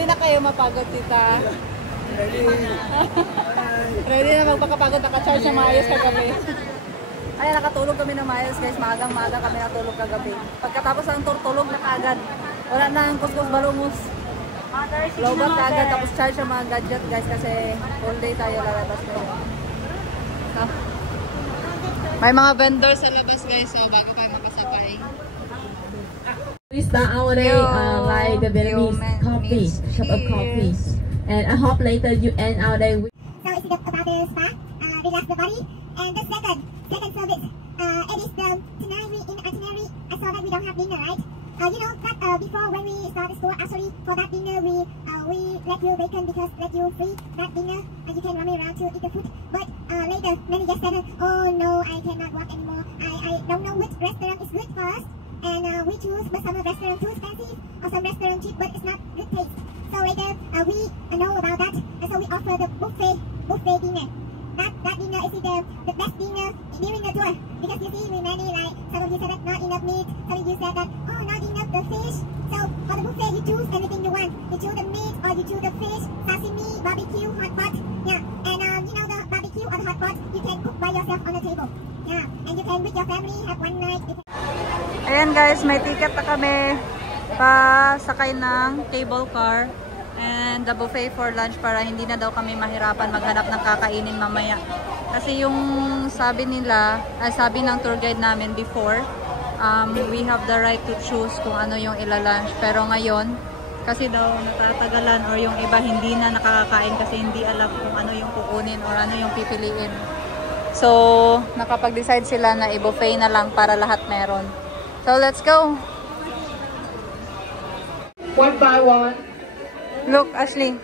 Ready na kayo mapagod, tita? Ready. Ready na magpakapagod. Naka-charge na maayos kagabi. Ay, nakatulog kami ng maayos guys. Maagang-maaga kami natulog kagabi. Pagkatapos ng tour, tulog na kaagad. Wala na ang kuskus balungus. Lowbat kaagad. Tapos charge ang mga gadget guys. Kasi all day tayo lalabas ngayon. So, may mga vendors sa labas guys. So, bago tayo makasabay. We start our day like the Vietnamese coffee, shop of coffee. And I hope later you end our day with... So it's about the spa, relax the body. And the second service, it is the itinerary. I saw that we don't have dinner, right? You know that before when we start the store, actually for that dinner we let you vacant because let you free that dinner and you can run around to eat the food. But later many just said, oh no, I cannot walk anymore. I don't know which restaurant is good for us. And we choose, but some restaurant too expensive, or some restaurant cheap, but it's not good taste. So later we know about that, and so we offer the buffet dinner. That dinner is the best dinner during the tour, because you see we many like some of you said that not enough meat, some of you said that oh not enough the fish. So for the buffet you choose anything you want. You choose the meat or you choose the fish, sashimi, barbecue, hot pot. Yeah, and you know the barbecue or the hot pot you can cook by yourself on the table. Yeah, and you can with your family have one night. Ayan guys, may ticket na kami pasakay ng cable car and the buffet for lunch para hindi na daw kami mahirapan maghanap ng kakainin mamaya. Kasi yung sabi nila, sabi ng tour guide namin before, we have the right to choose kung ano yung ila-lunch. Pero ngayon, kasi daw natatagalan or yung iba hindi na nakakakain kasi hindi alam kung ano yung kukunin or ano yung pipiliin. So, nakapag-decide sila na i-buffet na lang para lahat meron. So, let's go! One by one. Look, Ashley.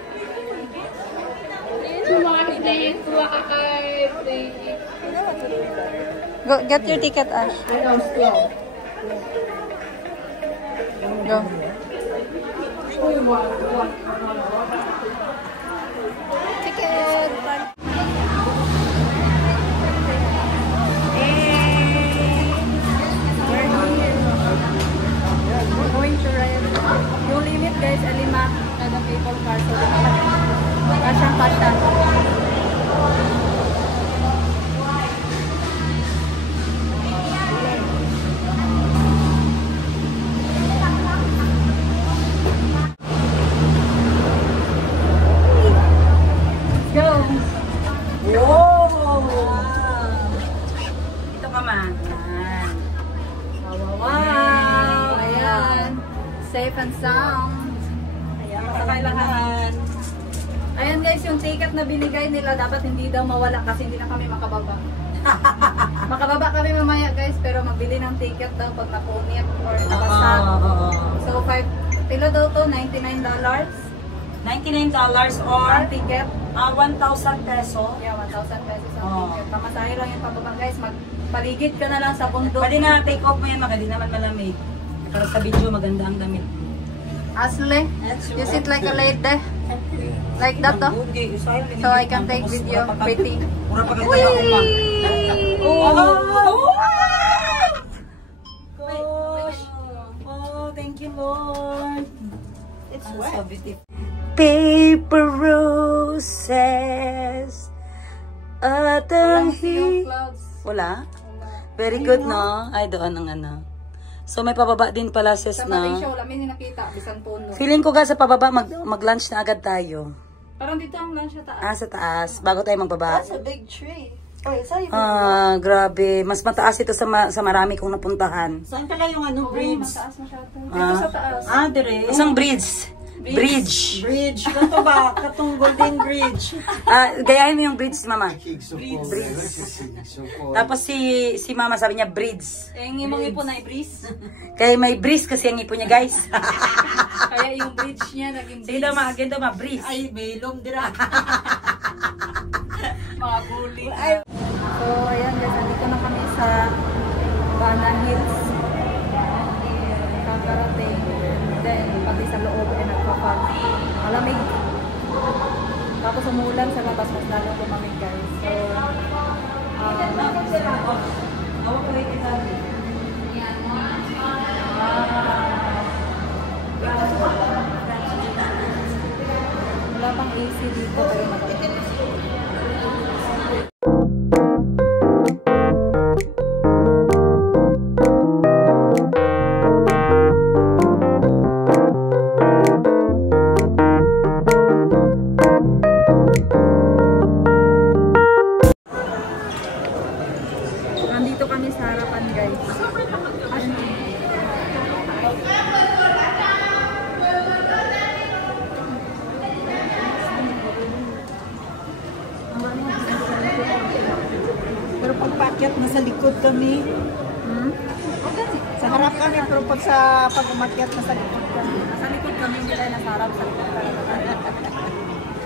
Go, get your ticket, Ash. Go. Ticket! Going to ride. Yung limit guys, 5 kada people car. So, kasya. Let's go! Wow! Ito ka man. Wow! Ayan. Safe and sound. Ayan, masakay lahat. Ayan guys, yung ticket na binigay nila dapat hindi daw mawala kasi hindi na kami makababa. Makababa kami mamaya guys, pero magbili ng ticket daw pag napunit or nabasag. So, pila daw to? $99. $99 or ang ticket. 1,000 peso. Yeah, 1,000 pesos ang ticket. Pamasahe lang yung pababa guys. Magpaligid ka na lang sa bundok. Pwede na take off mo yan, hindi naman malamig. Para sa video, maganda ang damit. Ashley, you sit like a lady. Like that though. So I can take video. Pretty. Mura pa kita na umang. Oh, thank you Lord. It's wet. So beautiful. Paper roses at the hill. Wala? Very good, no? Ay, doon ang ano. So, may pababa din pala, sis, sa na. Malaysia, wala may nakita. Bisan puno. Feeling ko ga sa pababa, mag-lunch na agad tayo. Parang dito ang lunch sa taas. Sa taas. Bago tayo magbaba. That's a big tree. Oh, sorry. Grabe. Mas mataas ito sa marami kong napuntahan. Saan pala yung ano, bridge? Mataas masyado. Dito sa taas. Dire. Isang bridge. Bridge. Kato ba? Katong Golden Bridge. Gayahin mo yung bridge, mama. Bridge. Tapos si mama sabi niya bridge. Yung imong ipon ay breeze. Kaya may breeze kasi ang ipon niya, guys. Kaya yung bridge niya naging breeze. Sige daw, ganito ma, breeze. Ay, may ilong dira. Mga bully. So, ayan guys, nandito na kami sa Bana Hills. Kakarating. Then, pati sa loob ay nagpapag. Malamig. Tapos umulan sa labas, mas lalo lumamig guys. So, coffee dito pero matagal. Nandito kami sa harapan, guys. Pero pagpakyat, nasa likod kami. Sa harap kami, pero pag umakyat, nasa likod kami. Nasa likod kami, hindi tayo nasa harap. Sa likod talaga.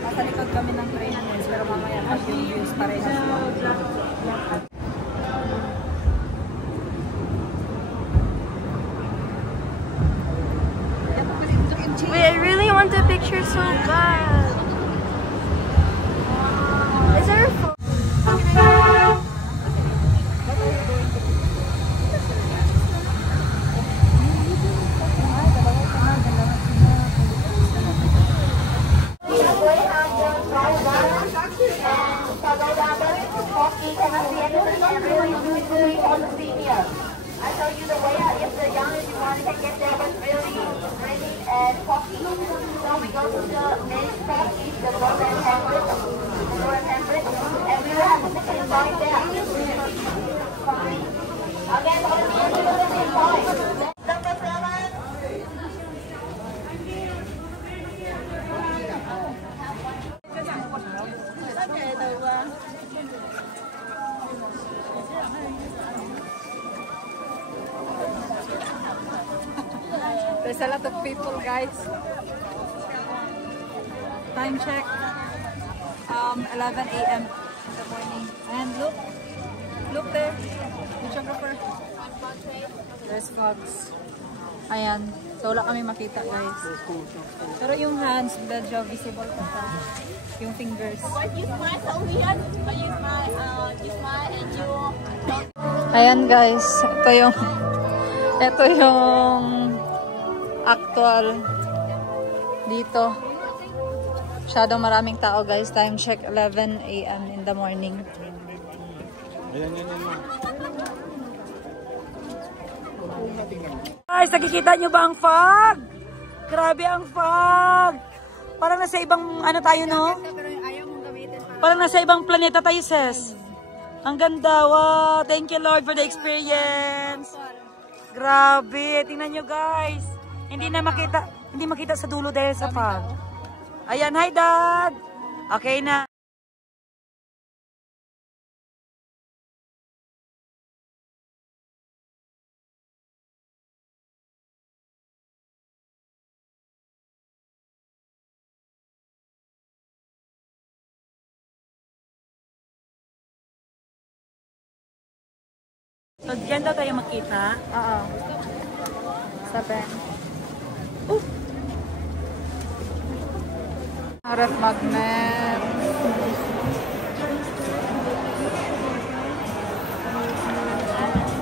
Nasa likod kami ng train guys, pero mamaya pag yung views parehas. Wait, I really want the picture so bad. Is there a phone? I tell you the way out. If the young, if you want to get there, but really, and coffee. So we go to the main coffee, the lower Hamlet, and we will have the same point there. Fine. Again, all the same point. Number 7. There's a lot of people, guys. Time check. 11 a.m. in the morning. And look there. Videographer. There's fogs. Ayan. So wala kami makita, guys. Pero yung hands, medyo visible pa sa yung fingers. Ayan, guys. Ito yung actual dito. Masyadong maraming tao, guys. Time check 11 a.m. in the morning. Guys, nakikita nyo ba ang fog? Grabe ang fog. Parang nasa ibang ano tayo, no? Parang nasa ibang planeta tayo, sis. Ang ganda. Wow. Thank you, Lord, for the experience. Grabe. Tingnan nyo, guys. Hindi makita sa dulo dahil sa fog. Ayan, hi, Dad. Okay na. So, dyan daw tayo makita? Oo. Sabi. RF magnet.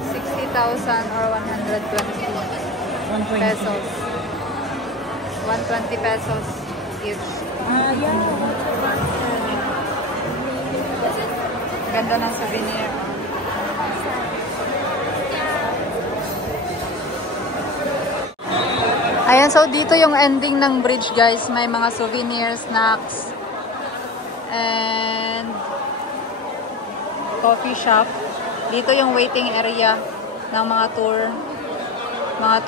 60,000 or 120 pesos. 120 pesos each. Ganda ng souvenir. Ayan, so dito yung ending ng bridge, guys. May mga souvenirs, snacks, and coffee shop. Dito yung waiting area ng mga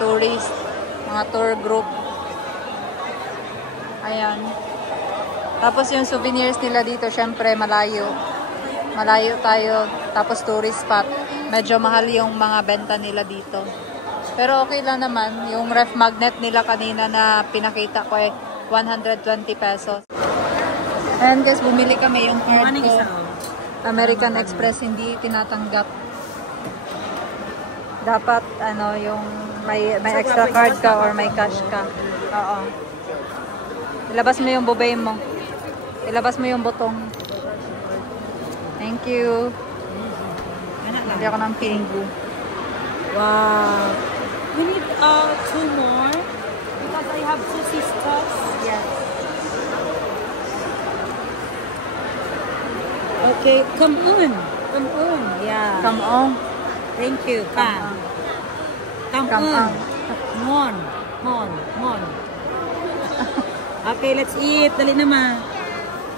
tourist, mga tour group. Ayan. Tapos yung souvenirs nila dito, syempre malayo. Malayo tayo. Tapos tourist spot. Medyo mahal yung mga benta nila dito. Pero okay lang naman. Yung ref magnet nila kanina na pinakita ko 120 pesos. And guys, bumili kami yung card ko. American Express, hindi tinatanggap. Dapat, yung may extra card ka or may cash ka. Oo. Ilabas mo yung bubay mo. Ilabas mo yung butong. Thank you. Hindi ako ng pingu. Wow. We need 2 more because I have 2 sisters. Yes. Okay, come on. Come on. Yeah. Come on. Thank you. Come. Come on. Mon. Okay, let's eat. Dali naman.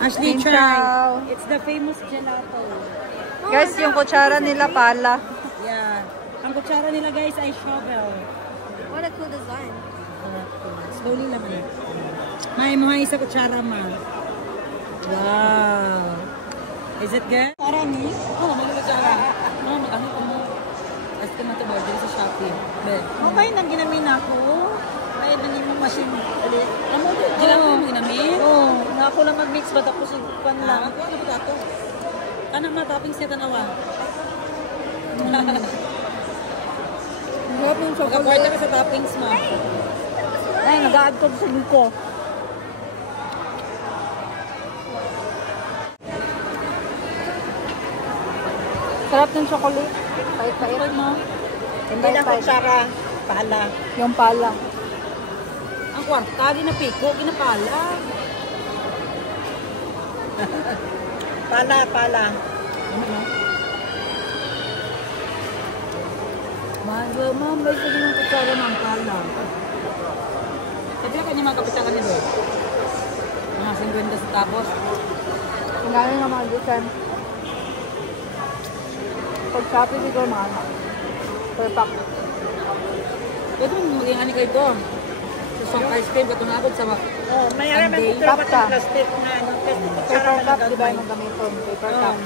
Ashley, try. Ciao. It's the famous gelato. Guys, yung kutsara nila pala. Yeah. Ang kutsara nila guys ay shovel. What a cool design. Slowly lang. May mga isa kutsara ma. Wow. Is it good? Para ni? Oh, may kutsara. Oh, ano ko mo? As ka matubay dito sa Shopee. Bet. Okay, nang ginamin ako. Ay, nangin mo machine ulit. Ano mo? Gelato mo ginamin? Oo, na ako lang mag-mix ba tapos pan lang. Ako ano ba ito? Kana ma-toppings niya tanawa. Sarap yung chocolate. Mag-afford na ka sa toppings mo. Ay, nag-add ko sa buko. Sarap ng chocolate. Pait-pait. mo. Hindi na kutsara. Pala. Yung pala. Ang kwarta, ginapiko, ginapala. Pala. Ma'am, may sige ng kutsara ng pala. Sabi na kanya mga kapitan kanya doon. Mga 50 sa tapos. Ang gano'n nga mga dusan. Pag Shopee siguro mga per pack. Pwede mo maging ani kayo doon. Sa ice cream, katungagod sa Oh, mayroon Sunday. may paper cup. Plastic na ano, paper cup, di ba yung gamiton? Paper cup.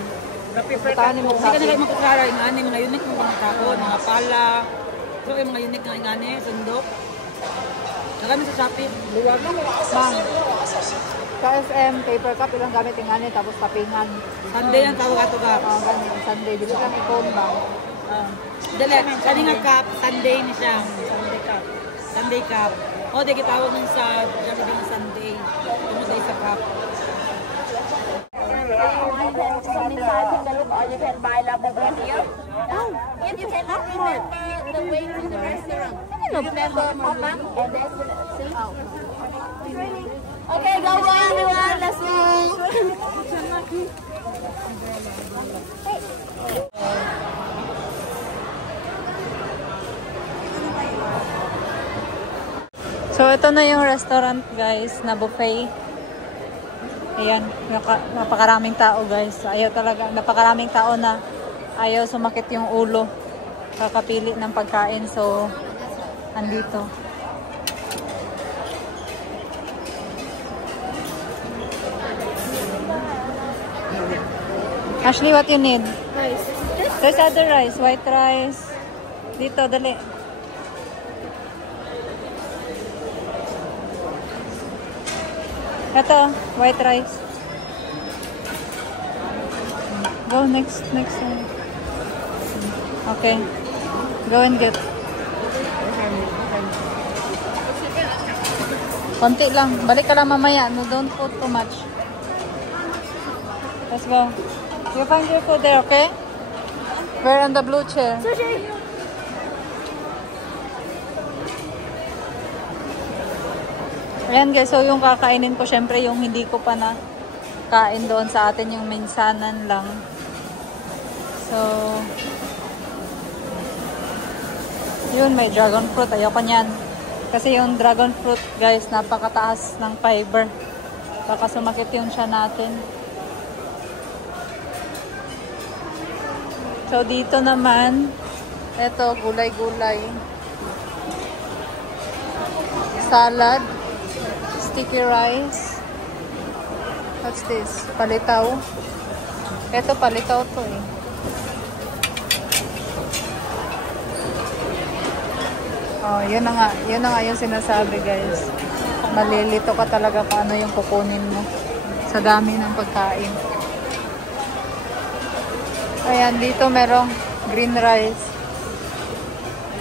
Patahan mo Hindi ka na kayo magkutsara, ingani, mga unique mga kakon, mga pala. So, yung mga unique na ingani, sundok. Nakami sa Shopee. Luwag mo. Mang. Sa SM, paper cup, ilang gamit yung ani, tapos tapingan. Sunday ang tawag ato ka. Ganyan, Sunday. Dito lang ikon ba? Dali, kani nga cup, Sunday ni siya. Sunday cup. Sunday cup. O, di kitawag nun sa Shopee din Sunday. Ano sa isa cup. You can buy Labubu here. Oh, and you can remember the way to the restaurant. Remember Papa? And then see. Okay, go everyone. Let's go. So, ito na yung restaurant, guys, na buffet. Ayan, napakaraming tao, guys. Ayaw talaga, napakaraming tao na ayaw sumakit yung ulo. Kakapili ng pagkain. So, andito. Ashley, what you need? Rice. There's other rice. White rice. Dito, dali. Ito, white rice. Go next one. Okay. Go and get. Konti lang. Balik ka lang mamaya. No, don't put too much. Let's go. You find your food there, okay? We're on the blue chair. Ayan guys, so yung kakainin ko, syempre yung hindi ko pa na kain doon sa atin, yung minsanan lang. So, yun, may dragon fruit. Ayoko niyan. Kasi yung dragon fruit, guys, napakataas ng fiber. Baka sumakit yung siya natin. So, dito naman, eto, gulay-gulay. Salad. Sticky rice. What's this? Palitaw. Ito, palitaw to eh. Oh, yun na nga. Yun na nga yung sinasabi, guys. Malilito ka talaga kung ano yung kukunin mo sa dami ng pagkain. Ayan, dito merong green rice.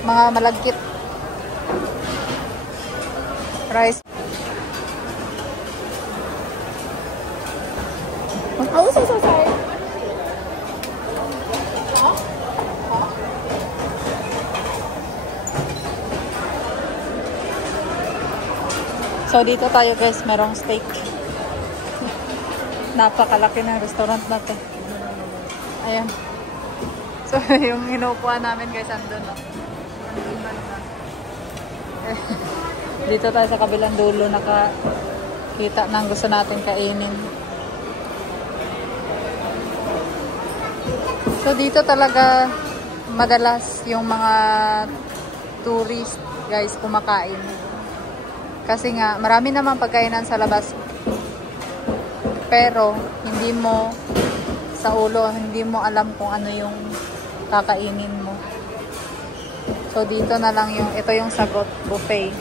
Mga malagkit. Rice. Oh, so sorry. So, dito tayo guys, merong steak. Napakalaki ng restaurant na to. Ayan. So, yung inuupuan namin guys, andun. Dito tayo sa kabilang dulo, nakakita ng gusto natin kainin. So, dito talaga madalas yung mga tourist guys kumakain. Kasi nga, marami naman pagkainan sa labas. Pero, hindi mo sa ulo, hindi mo alam kung ano yung kakainin mo. So, dito na lang ito yung sagot, buffet.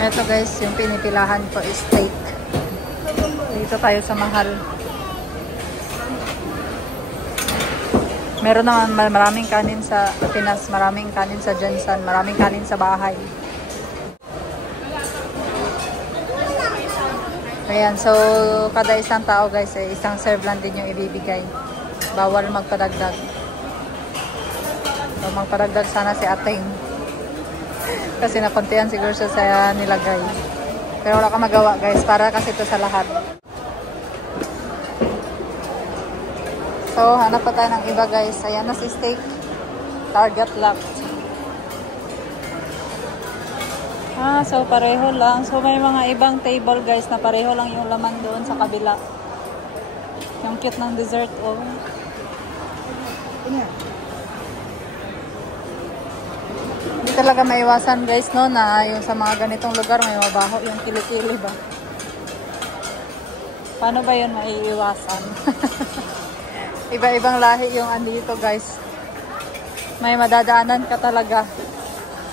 Ito guys, yung pinipilahan ko is steak. Dito tayo sa mahal. Meron naman maraming kanin sa Pinas, maraming kanin sa Jensen, maraming kanin sa bahay. Ayan, so kada isang tao guys, isang serve lang din yung ibibigay. Bawal magpadagdag. So magpadagdag sana si Ating. Kasi nakuntihan siguro siya sa nilagay. Pero wala ka magawa guys, para kasi ito sa lahat. So, hanap pa tayo ng iba guys. Ayan na si steak. Target locked. So pareho lang. So, may mga ibang table guys na pareho lang yung laman doon sa kabila. Yung cute ng dessert. Oh. Hindi talaga maiwasan guys no na yung sa mga ganitong lugar may mabaho yung kilikili ba. Paano ba yun maiiwasan? Iba-ibang lahi yung andito guys. May madadaanan ka talaga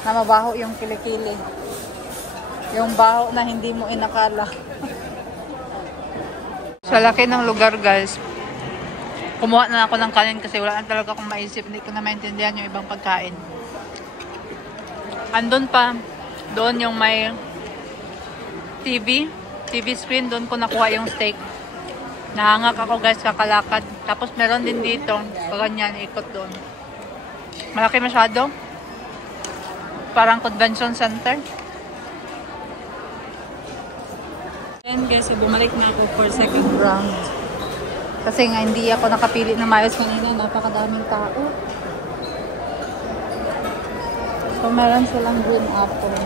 na mabaho yung kilikili. Yung baho na hindi mo inakala. Sa laki ng lugar guys, kumuha na ako ng kanin kasi wala na talaga akong maisip. Hindi ko na maintindihan yung ibang pagkain. Andun pa, doon yung may TV screen, doon ko nakuha yung steak. Nahangak ako guys, kakalakad. Tapos meron din dito, ganyan, ikot doon. Malaki masyado. Parang convention center. And guys, bumalik na ako for second round. Kasi nga hindi ako nakapili ng mayos kanina, napakadaming tao. So meron silang green apple.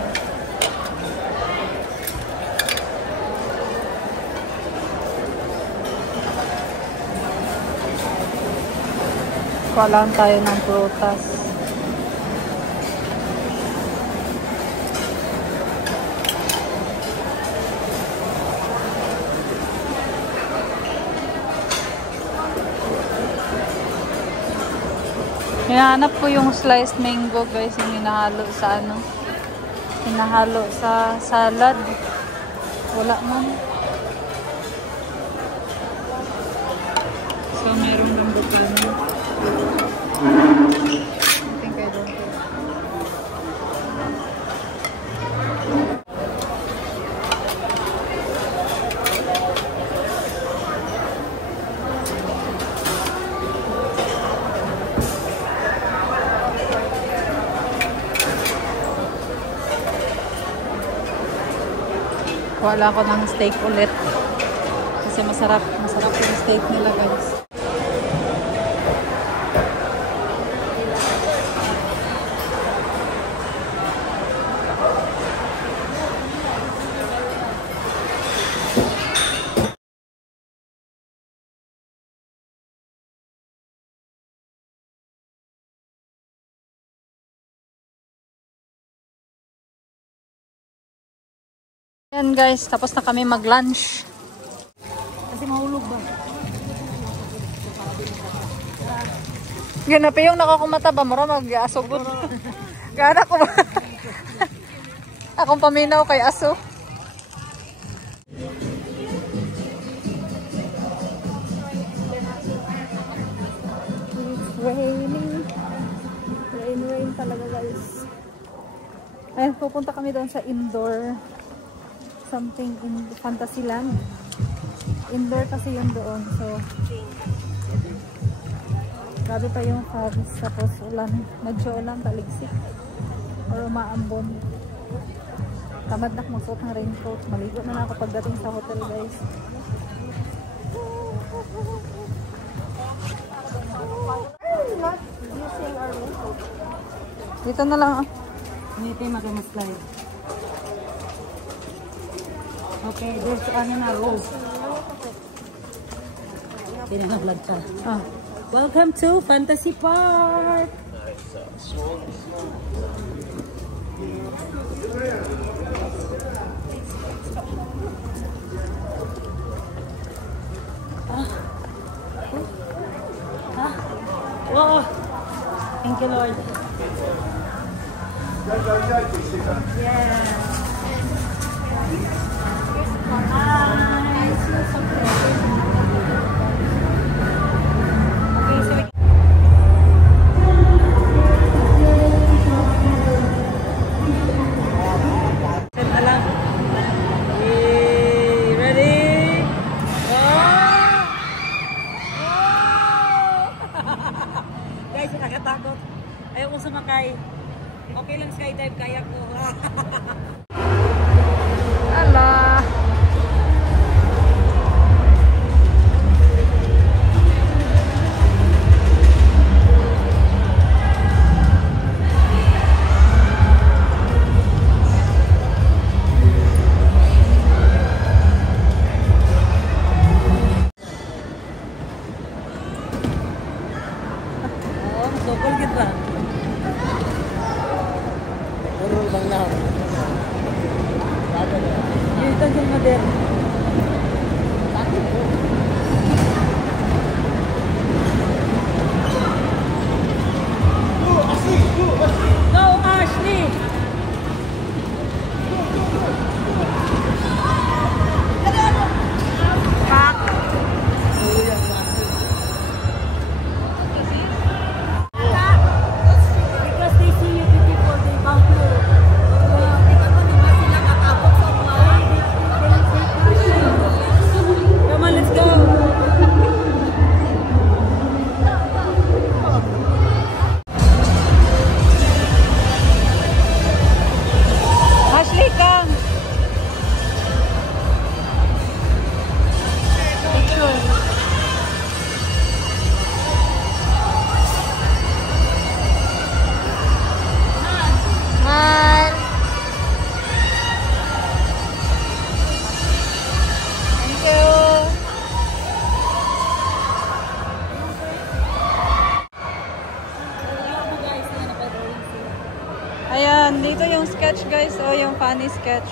Kuha lang tayo ng prutas. Hinahanap ko yung sliced mango guys, yung hinahalo sa hinahalo sa salad. Wala man. So meron rambutan. I think I don't care. Wala ko ng steak ulit. Kasi masarap yung steak nila guys. Yan guys, tapos na kami mag-lunch. Kasi mahulog ba? Yan na pa yung nakakumata ba? Mura mag-asugod. Gana ko ba? Akong paminaw kay aso. It's raining. Rain talaga guys. Ayun, pupunta kami doon sa indoor. Something in Fantasyland. Indoor kasi yun doon. So, grabe pa yung fogs. Tapos ulan. Medyo ulan, taligsik. Or umaambon. Tamad na magsuot ng raincoat. Maligo na ako pagdating sa hotel, guys. Dito na lang. Dito yung mag-slide. Okay, there's ano na rose. Pinag-vlog ka. Oh. Welcome to Fantasy Park! Wow! Thank you, Lord. Yeah. Nakakatakot. Ayaw kong sumakay. Okay lang skydive, kaya ko. Ala! Sokol kita. Turun bang na. Yung ito yung modern. Go, Ashley! Because they see you beautiful, they bump you. Come on, let's go. Ashley, come. Picture. Man! Thank you! Ayan, dito yung sketch, guys. O, yung funny sketch.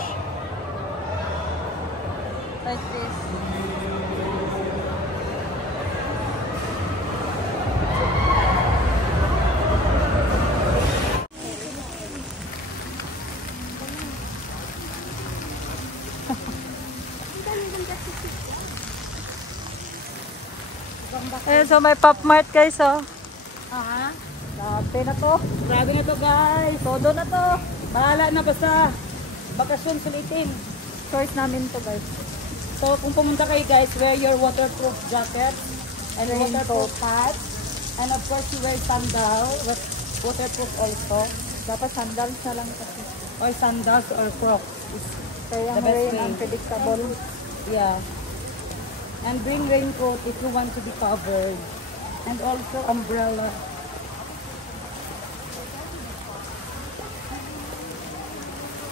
Like this. Ayan, so may Pop Mart, guys, oh. Aha. Grabe na to. Grabe na to, guys. Todo na to. Bahala na basta. Bakasyon sulitin. Choice namin to, guys. So, kung pumunta kayo, guys, wear your waterproof jacket and waterproof hat. And of course, you wear sandal, waterproof also. Dapat sandals na lang kasi. Or sandals or crocs. Kaya The ang best rain way. unpredictable. Yeah. And bring raincoat if you want to be covered. And also umbrella.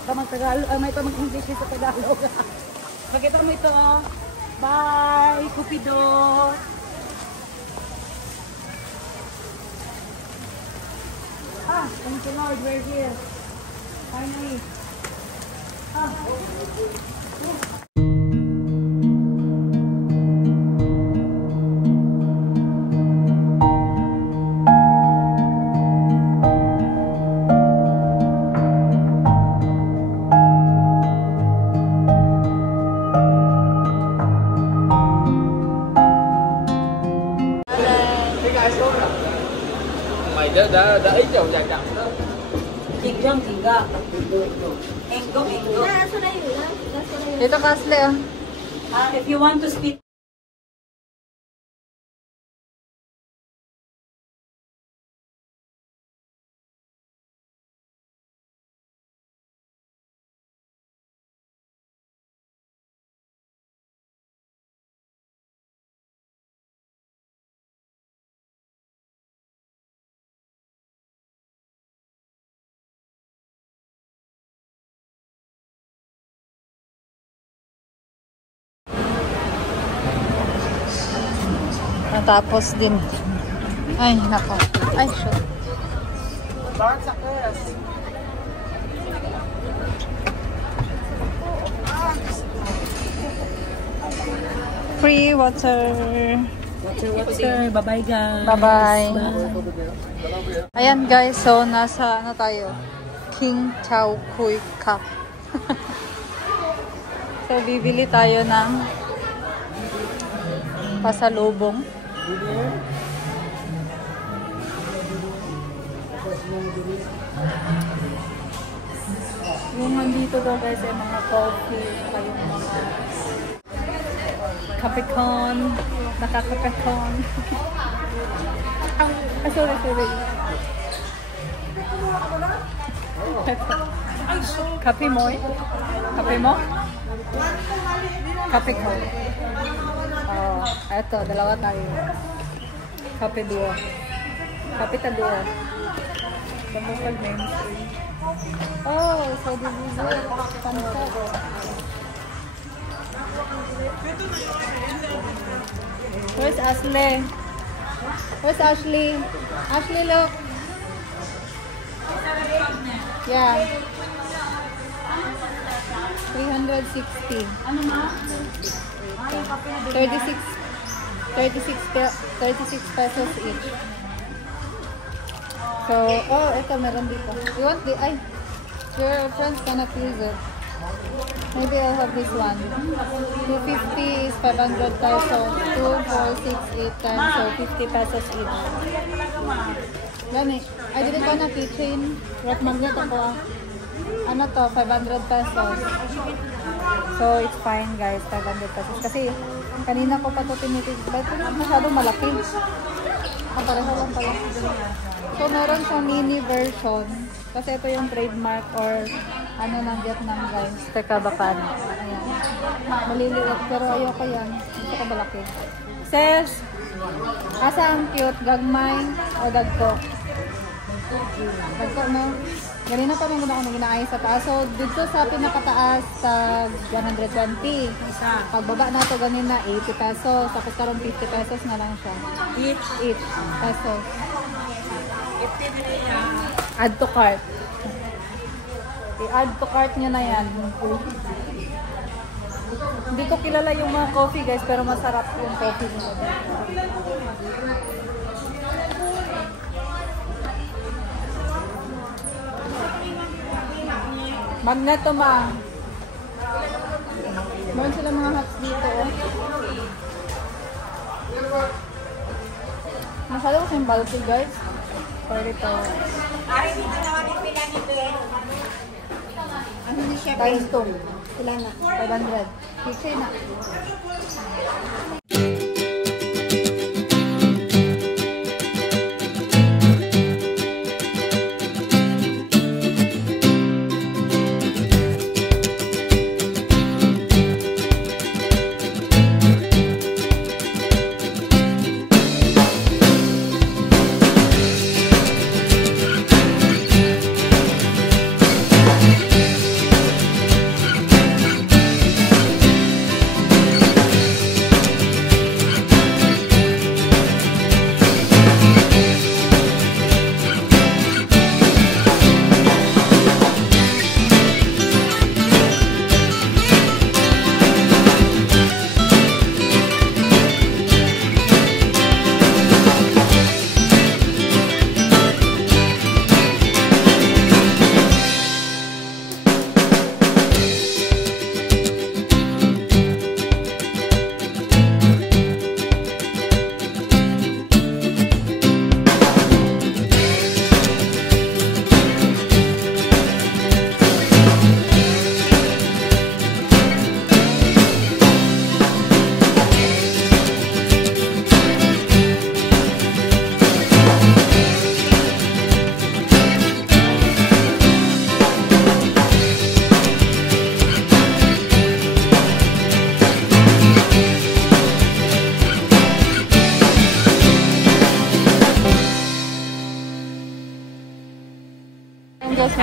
Tagalog, may pamag-English sa Tagalog. Pakita mo ito. Bye, Cupido. Thank you, Lord, we're here. Finally. Mày đã ý chồng chặt chặt đó. Tigang, tiga. Enggo, enggo. Dito, Kasle, oh. If you want to speak Tapos din. Ay, nako. Ay, shoot. Free water. Water. Bye-bye guys. Bye-bye. Ayan guys, so nasa ano tayo? King Chao Kui Cup. So bibili tayo ng pasalubong. Yung nandito daw guys ay mga coffee, kayong mga kapekon, nakakapekon. Sorry. Kape mo? Kape mo? Kapekon. Oh, eto, dalawa tayo. Kape duo. Kape ta duo. The local mainstream. Oh, so this is it. Where's Ashley? Where's Ashley? Ashley, look. Yeah. 360. 36 pesos each. So, oh, ito meron dito. You want the, ay, your friends cannot use it. Maybe I'll have this one. 250 is 500 pesos. 2, 4, 6, 8 times. So, 50 pesos each. Gani. Ay, dito ko na keychain. Rock magnet ako. Ano to? 500 pesos. So, it's fine guys. 500 pesos. Kasi, kanina ko pa ito tinitig. Ba't masyadong malaki? Pareho lang pala. So, meron siyang mini version. Kasi ito yung trademark or ano ng Vietnam guys. Teka, baka ano. Ayan. Maliliit. Pero ayoko yan. Gusto ko malaki. Sis! Asa ang cute? Gagmay o gagko? Gagko, no? Ganina pa rin ako ginaayos sa taas. So, dito sa pinakataas sa 120. Pagbaba na ito ganina, 80 pesos. Tapos karoon 50 pesos na lang siya. Each pesos. Add to cart. I-add to cart nyo na yan. Hindi ko kilala yung mga coffee guys, pero masarap yung coffee nyo. Magneto ma. Meron sila mga hats dito. Masyado ko siyang bulky guys. Sorry to. Ari, dito naman yung pila nito eh. Ano ni siya? Times 2. Ilan na? 500. Picture na.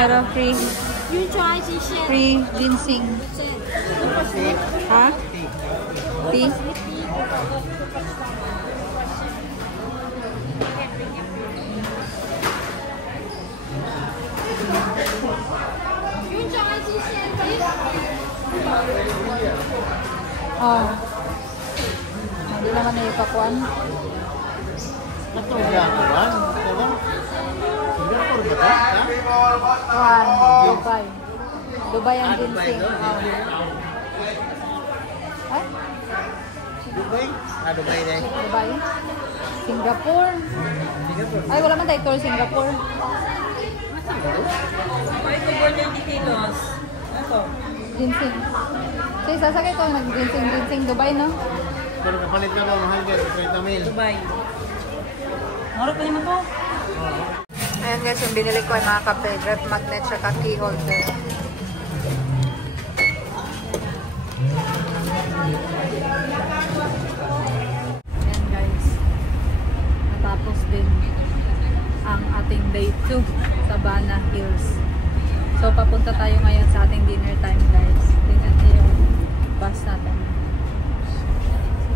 Meron free ginseng. Ha? Tea? Oh. Hindi naman na ipakuan. Ito yan. Singapore ba ito? Dubai. Dubai ang ginseng. Ay? Dubai? Dubai din. Dubai? Singapore? Ay, wala man tayo tour Singapore. Ay, ito 430 kilos. Ito. Ginseng. Sige, sasakay ko nag-ginseng Dubai, no? Pero kapalit na ba mahal dyan? 30 mil. Dubai. Marap pa naman to. Ayan guys, yung binili ko ay mga kape. Ref magnet siya key holder. Ayan guys. Natapos din ang ating day 2 sa Bana Hills. So papunta tayo ngayon sa ating dinner time guys. Tingnan niyo yung bus natin.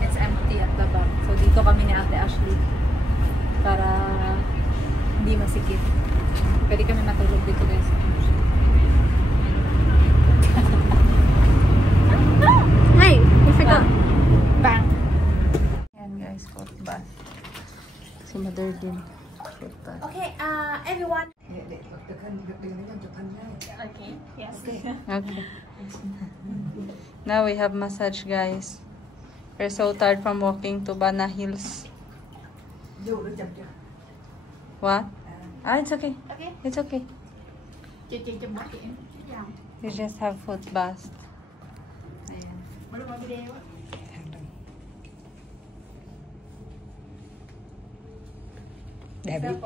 It's empty at the back. So dito kami ni Ate Ashley para hindi masikip. Pwede kami matulog dito guys. Hey, you forgot. Bang! Ayan guys, foot bath. Si Mother din. Foot bath. Okay, everyone. Okay. Now we have massage guys. We're so tired from walking to Bana Hills. What? It's okay. Okay. It's okay. You just have foot bath. Ayan.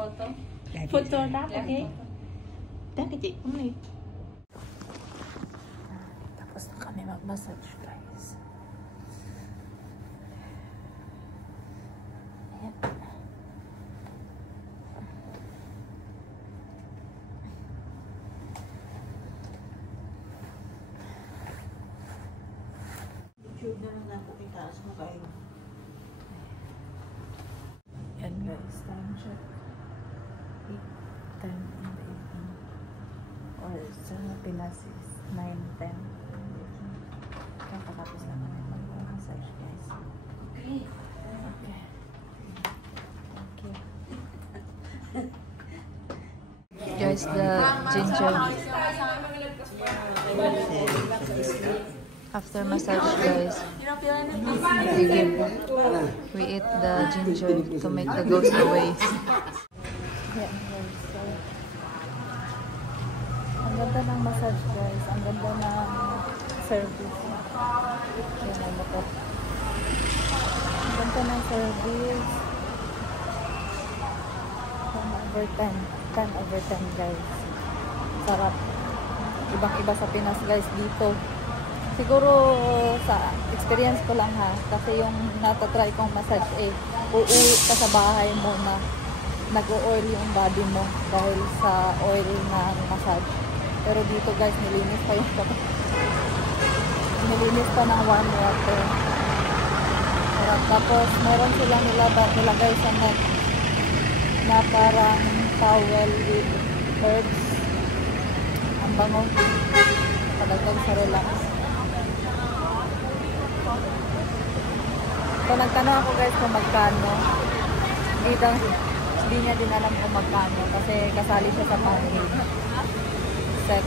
Photo that, okay? Tapos na kami mag-massage guys. Ayan. Yan guys, time check. 8:10 in the evening. Or sa Pinas is 9:10 in the evening. Kakatapos na kami mag-massage guys. Okay. Okay. Thank you. Guys, the ginger. After massage guys, we eat the ginger to make the ghost away. Yeah, guys, so, ang ganda ng massage guys, ang ganda ng service. Yan, ano to. Ang ganda ng service. 10/10 guys. Sarap. Ibang-iba sa Pinas guys dito. Siguro sa experience ko lang ha, kasi yung natatry kong massage uuwi ka sa bahay mo na nag-o-oil yung body mo dahil sa oil ng massage. Pero dito guys, nilinis pa ng warm water. Tapos meron silang nilagay sa neck na parang towel with herbs. Ang bango. Padagdag sa relax. So nagtanong ako guys kung magkano. Hindi niya din alam kung magkano kasi kasali siya sa package. Set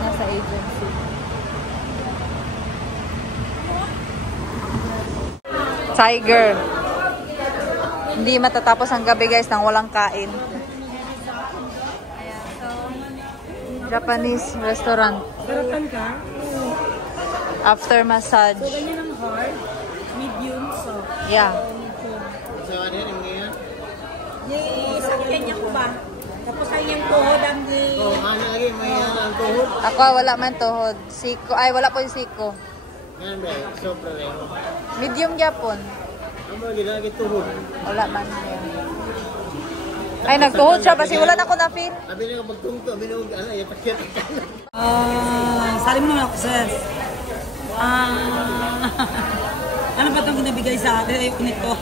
na sa agency. Tiger. Hindi matatapos ang gabi guys nang walang kain. Ayan, so Japanese restaurant. Sarapan ka? After massage. So, ganyan ang hard, medium, soft. Yeah. So, ano yan? Yung ngayon? Yes, sakyan niya ko ba? Tapos ay yung tuhod ang di... Oh, ano lagi? May ang tuhod? Ako wala man tuhod. Siko. Ay, wala po yung siko. Yan ba? Sobra rin. Medium gyapon. Ano ba? Ginagit tuhod. Wala man yan. Ay, nagtuhod siya kasi wala na ako na-feel. Sabi niya kapag tungto, binuhog, ano, yatakit. Salim mo naman ako, sis. Ano ba itong ginabigay sa akin? Ayoko nito.